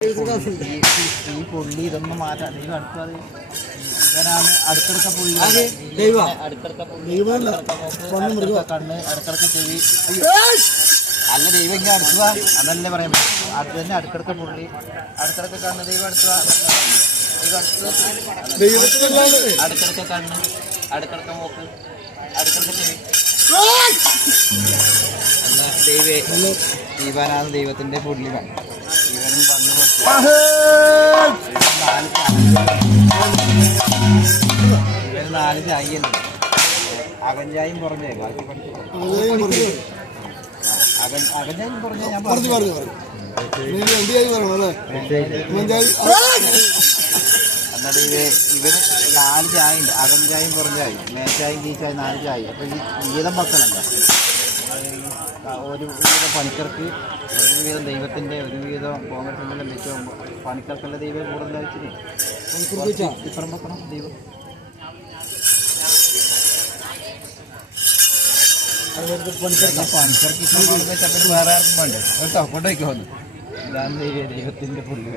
ഈ പുള്ളി ഇതൊന്നും മാറ്റാൻ ദൈവം അടുത്തത് ഇവനാണ് അടുത്തടുത്ത പുള്ളി അടുത്തടുത്ത കണ്ണ് അടുത്തടുത്ത ചെവി അല്ല ദൈവം ഇങ്ങനെ അടുത്തുക അതല്ലേ പറയാൻ പറ്റും. അത് തന്നെ അടുത്തടുത്ത പുള്ളി അടുത്തടുത്ത കണ്ണ് ദൈവം അടുത്തുക അടുത്തടുത്ത കണ്ണ് അടുത്തടുത്ത മൂക്ക് അടുത്തടുത്ത ചെവി അല്ല ഇവനാണ് ദൈവത്തിന്റെ പുള്ളി ഇവനും വന്നു ഇവന് 4 ചായല്ലേ അകഞ്ചായും പറഞ്ഞേ ബാക്കി അകഞ്ചായും പറഞ്ഞ ഞാൻ പറഞ്ഞു എന്നിട്ട് ഇവന് 4 ചായ ഉണ്ട് അകഞ്ചായും പറഞ്ഞായി മേച്ചായും കീച്ചായി 4 ചായ അപ്പൊ ഈ വീതം മക്കളുണ്ടോ ഒരു വീതം പണിക്കർക്ക് ഒരു വീതം ദൈവത്തിൻ്റെ ഒരു വീതം കോൺഗ്രസിൻ്റെ ലക്ഷ്യം പണിക്കർക്കുള്ള ദൈവം കൂടുതൽ അയച്ചിന് ഇപ്പുറം വെക്കണം ദൈവം പണിക്കർക്ക് ഇപ്പം വെച്ചപ്പോൾ വേറെ ആർക്കും വേണ്ട കേട്ടോ കൊണ്ടുപോയിക്കോ വന്നു ഇതാണ് ദൈവത്തിൻ്റെ പുല്ല്